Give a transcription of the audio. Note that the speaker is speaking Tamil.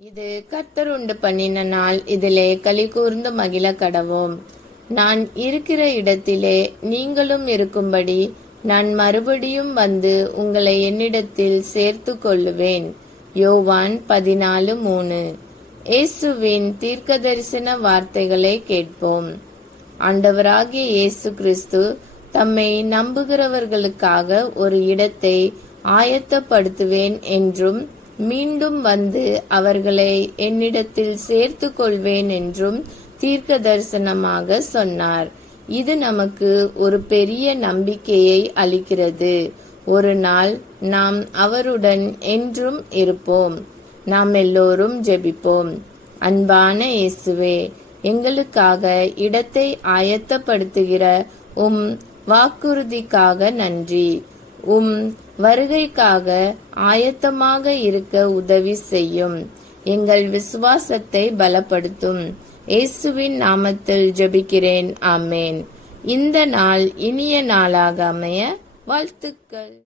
இது கர்த்தர் உண்டு பண்ணின நாள், இதிலே களி கூர்ந்து மகிழ கடவோம். நான் இருக்கிற இடத்திலே நீங்களும் இருக்கும்படி நான் மறுபடியும் வந்து உங்களை என்னிடத்தில் சேர்த்து கொள்ளுவேன். யோவான் 14:3. இயேசுவின் தீர்க்கதரிசன வார்த்தைகளை கேட்போம். ஆண்டவராகிய இயேசு கிறிஸ்து தம்மை நம்புகிறவர்களுக்காக ஒரு இடத்தை ஆயத்தப்படுத்துவேன் என்றும் மீண்டும் வந்து அவர்களை என்னிடத்தில் சேர்த்து கொள்வேன் என்றும் தீர்க்க தரிசனமாக சொன்னார். இது நமக்கு ஒரு பெரிய நம்பிக்கையை அளிக்கிறது. ஒரு நாள் நாம் அவருடன் என்றும் இருப்போம். நாம் எல்லோரும் ஜெபிப்போம். அன்பான இயேசுவே, எங்களுக்காக இடத்தை ஆயத்தப்படுத்துகிற உம் வாக்குறுதிக்காக நன்றி. உம் வருகைக்காக ஆயத்தமாக இருக்க உதவி செய்யும். எங்கள் விசுவாசத்தை பலப்படுத்தும். இயேசுவின் நாமத்தில் ஜெபிக்கிறேன். ஆமேன். இந்த நாள் இனிய நாளாக அமைய வாழ்த்துக்கள்.